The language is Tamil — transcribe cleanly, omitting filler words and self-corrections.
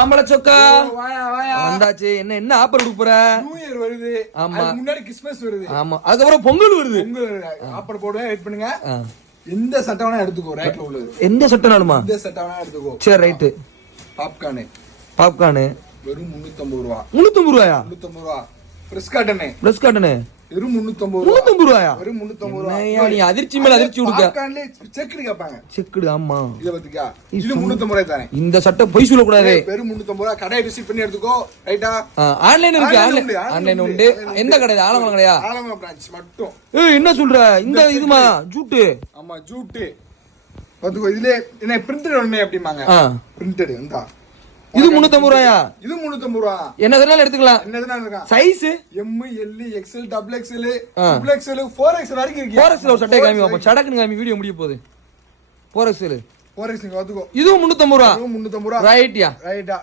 ஆம்பளை சொக்கா வாயா வாயா வந்தாச்சு. என்ன என்ன ஆஃபர் கொடுக்க போற? நியூ இயர் வருது. ஆமா. அதுக்கு முன்னாடி கிறிஸ்மஸ் வருது. ஆமா, அதுக்கப்புறம் பொங்கல் வருது. ஆஃபர் போடுவேன், வெயிட் பண்ணுங்க. எந்த சட்டை வேணா எடுத்துக்கோ, ரேட்ல உள்ளது. எந்த சட்டை நாளுமா? எந்த சட்டை வேணா எடுத்துக்கோ. சரி ரைட்டு. பாப்கார்னு வெறும் 350 ரூபா. 350 ரூபாயா? 350 ரூபா. பிரஸ் காட்டனே. பிரஸ் காட்டனே வெறும் 350 ரூபா. 350 ரூபாயா? வெறும் 350 ரூபா. நீ அதிர்ச்சி மேல அதிர்ச்சி கொடுக்க. பாப்கார்ன்ல செக் கேட்பாங்க. செக் ஆமா. இத பத்தியா? இது 350 ரூபாய் தானே. இந்த சட்டை பொய் சொல்ல கூடாது. வெறும் 350 ரூபா. கடை விசிட் பண்ணி எடுத்துக்கோ. ரைட்டா? ஆன்லைன் இருக்கு. ஆன்லைன் உண்டு. எந்த கடை? ஆலமரம் கடையா? ஆலமரம் பிரான்ச் மட்டும். ஏய் என்ன சொல்ற? இந்த இதுமா ஜூட். ஆமா ஜூட். பாத்துக்கோ, இதுல என்ன பிரிண்டட் ஒண்ணே அப்படிமாங்க. பிரிண்டட் இந்தா. இது 350 ரூபாயா? இது 350 ரூபா. என்னதனால எடுத்துக்கலாம். என்னதனால இருக்கான்? Size M L XL double XL triple XL 4XL வரைக்கும் இருக்கு. 4XL ஒரு சட்டை காமி பாப்போம். சடக்குன்னு காமி, வீடியோ முடிய போகுது. 4XL 4XL பாத்துக்கோ. இதுவும் 350 ரூபா. இதுவும் 350 ரூபா. ரைட்யா. ரைட்டா.